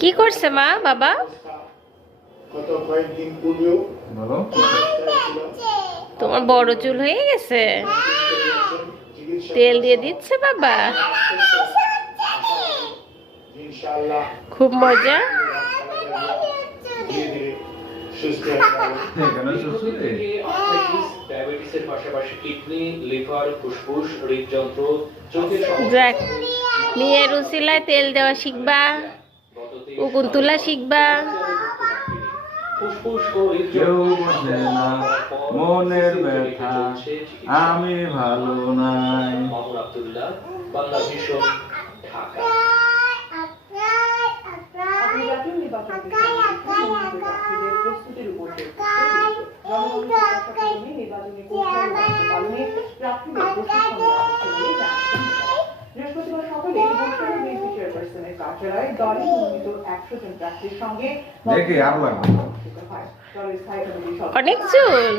কি করছে মা বাবা? তোমার বড় চুল হয়ে গেছে, তেল দিয়ে দিচ্ছে বাবা, খুব মজা। যাক, মেয়ের উসিলায় তেল দেওয়া শিখবা, উকুন তোলা শিখবা। কেউ বোঝে না মনের ব্যথা, আমি ভালো নাই। বৃহস্পতিবার সকালে বিএনপি চেয়ারপারসনের কার্যালয়ে দলে মনোনীত 100 জন প্রার্থীর সঙ্গে অনেক চুল।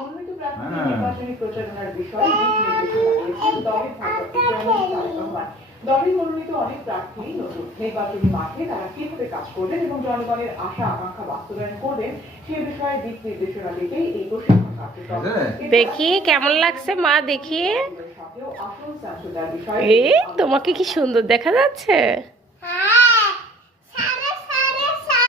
মনোনীত প্রার্থীদের নির্বাচনী প্রচারণার বিষয়ে দিক নির্দেশনা দিয়েছেন দলের ভারপ্রাপ্ত চেয়ারম্যান তারেক রহমান। দলের মনোনীত অনেক প্রার্থী নতুন নির্বাচনী মাঠে তারা কিভাবে কাজ করবেন এবং জনগণের আশা আকাঙ্ক্ষা বাস্তবায়ন করবেন সে বিষয়ে দিক নির্দেশনা দিতে এই প্রশিক্ষণ কার্যক্রম। দেখি কেমন লাগছে মা, দেখি। তোমাকে কি সুন্দর দেখা যাচ্ছে।